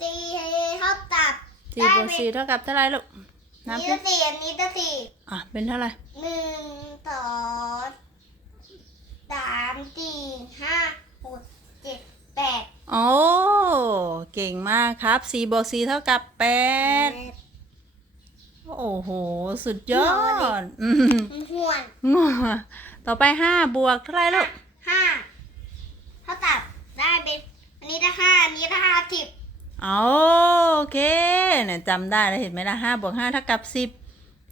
สี่เท่ากับสี่บวกสี่เท่ากับเท่าไหรลูกนับนี้สิจะสี่อันนี้จะสี่อะเป็นเท่าไหรหนึ่งสองสามสี่ห้าหกเจ็ดแปดโอ้เก่งมากครับสี่บวกสี่เท่ากับแปดโอ้โห สุดยอดอืมห่วนงัวต่อไปห้าบวกเท่าไหรลูก ห้าเท่ากับได้เป็นอันนี้ได้ห้าอันนี้ได้ห้าสิบ โอเคเนี่ยจำได้แล้วเห็นไหมล่ะห้าบวกห้าเท่ากับสิบ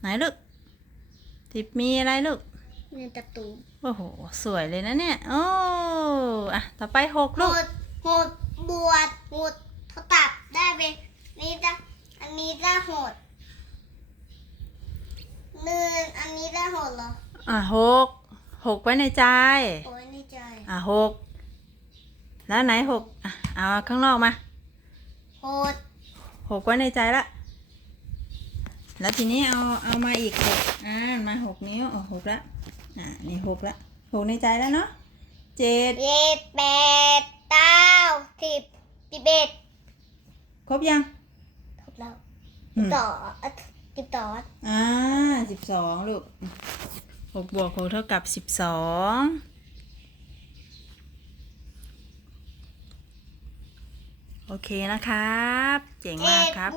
ไหนลูกสิบมีอะไรลูกหนึ่งประตูโอ้โห สวยเลยนะเนี่ย โอ้อะต่อไปหกหลูกดหดบวกหดเท่ากับได้เป็นอันนี้ได้อันนี้ได้หดหนึ่งอันนี้ได้หดเหรอ อะหกหกไว้ในใจโอ้ยในใจ อะหกแล้วไหนหกอะเอาข้างนอกมา หดหกไว้ในใจละ แล้วทีนี้เอาเอามาอีกหกอ่ามาหกนิ้วเอาหกละ อะนี่หกละหกในใจแล้วเนาะเจ็ดเจ็ดแปดเก้าสิบสิบเอ็ดครบยังถูกแล้วอืมต่ออะติดต่ออ่าสิบสองลูกหกบวกหกเท่ากับสิบสอง โอเคนะครับ เจ๋งมากครับ